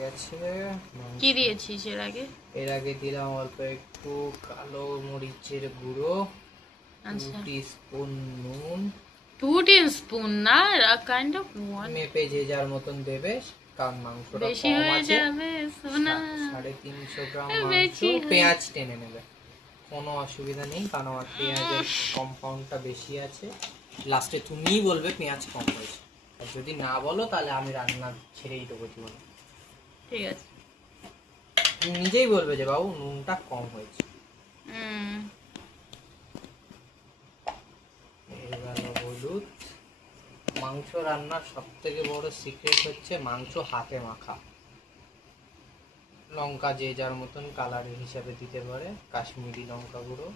গেছে। কি দিয়েছিস এর আগে? এর আগে দিলাম অল্প একটু কালো মরিচের গুঁড়ো, 2 টিস্পুন নুন, 2 টিস্পুন না, কাইন্ড অফ 1 মেপে যে যার মতন দেবে, কারণ মাংসটা বেশি কম হয়ে আছে। যাবে সোনা। 350 গ্রাম বেশি মাংস। পেঁয়াজ টেনে নেবে, কোনো অসুবিধা নেই, কারণ আমার পেঁয়াজের কম্পাউন্ডটা বেশি আছে। লাস্টে তুমিই বলবে পেঁয়াজ কম হয়েছে, আর যদি না বলো তাহলে আমি রান্না ছেড়েই দেবো জীবনে। ঠিক আছে, তুমি নিজেই বলবে যে বাবু নুনটা কম হয়েছে। এবার হলুদ। মাংস রান্নার সব থেকে বড় সিক্রেট হচ্ছে মাংস হাতে মাখা। লঙ্কা যে যার মতন কালারের হিসাবে দিতে পারে, কাশ্মীরি লঙ্কা গুঁড়ো,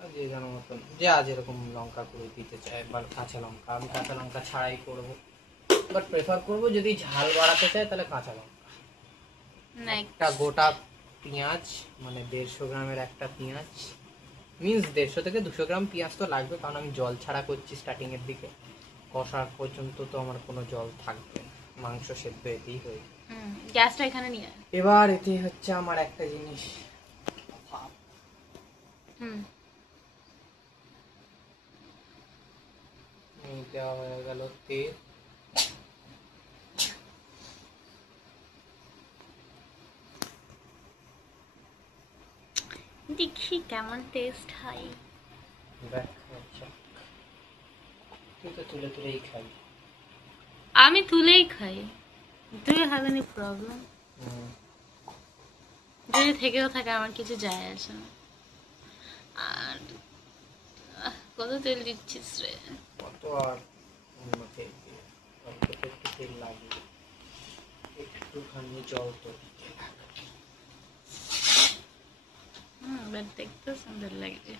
আর যে যার মতন যে আজ এরকম লঙ্কা গুঁড়ো দিতে চায়, বা কাঁচা লঙ্কা। আমি কাঁচা লঙ্কা ছাড়াই করবো, বাট প্রেফার করবো যদি ঝাল বাড়াতে চায় তাহলে কাঁচা লঙ্কা। একটা গোটা পেঁয়াজ, মানে 150 গ্রামের একটা পেঁয়াজ, মিন্স 150 থেকে 200 গ্রাম পেঁয়াজ তো লাগবে, কারণ আমি জল ছাড়া করছি স্টার্টিং এর দিকে। কষা পর্যন্ত তো আমার কোনো জল থাকবে না, মাংস সেদ্ধ এতেই হয়ে যাবে। গ্যাসটা এখানে নিয়ে আয়। এবার এতে হচ্ছে আমার একটা জিনিস, দেওয়া হয়ে গেল তেল। দেখি কেমন টেস্ট হয়। তুই তো তুলে তুলেই খাই। আমি তুলেই খাই, তুই হ্যাভ এনি প্রবলেম? যদি থেকেও থাকে আমার কিছু যায় আসে না। আর কত তেল দিচ্ছিস রে? কত আর অন্য তেল দিয়ে, অল্প তো একটু তেল লাগে, একটুখানি জল তো দিতে লাগে। বাট দেখতে সুন্দর লাগছে।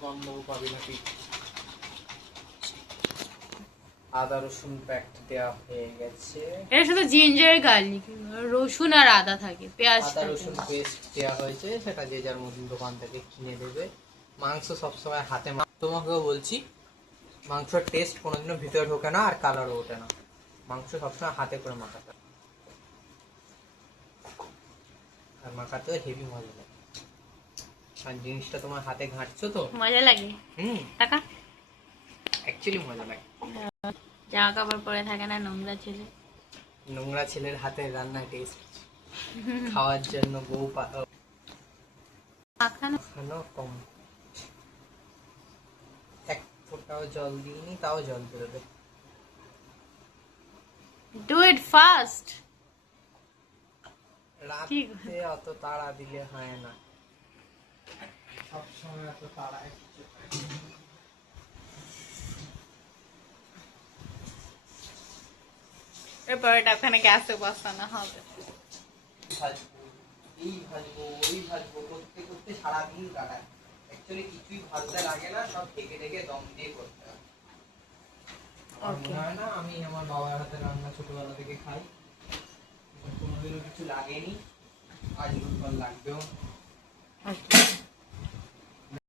গন্ধও পাবি নাকি? আদা রসুন প্যাকেট দেওয়া হয়ে গেছে। এর সাথে জিঞ্জার গার্লিক, রসুন আর আদা থাকে, পেঁয়াজ আদা থাকে। রসুন পেস্ট দেওয়া হয়েছে, সেটা যে যার মতন দোকান থেকে কিনে দেবে। মাংস সবসময় হাতে, তোমাকেও বলছি, মাংসের টেস্ট কোনোদিনও ভিতরে ঢোকে না আর কালারও ওঠে না। মাংস সবসময় হাতে করে মাখাতে, আর মাখাতেও হেভি মজা লাগে। আর জিনিসটা তোমার হাতে ঘাঁটছো তো মজা লাগে। টাকা অ্যাকচুয়ালি মজা লাগে। জামা কাপড় পরে থাকে না নোংরা ছেলে, নোংরা ছেলের হাতে রান্নার টেস্ট খাওয়ার জন্য বউ মাখানো কম। এক ফোঁটাও জল দিইনি, তাও জল বেরোবে। Do it fast. রাতে অত তাড়া দিলে হয় না, সবসময় এত তাড়া কিছু। এরপর এটা ওখানে গ্যাসে বসানো হবে। এই ভাজবো ওই ভাজবো করতে করতে সারাদিন কাটায়। অ্যাকচুয়ালি কিছুই ভাজতে লাগে না, সব ঢেকে ঢেকে দম দিয়ে করতে হয়। মনে হয় না আমি আমার বাবার হাতে রান্না ছোটবেলা থেকে খাই, কোনোদিনও কিছু লাগেনি, আজ রোববার লাগবেও।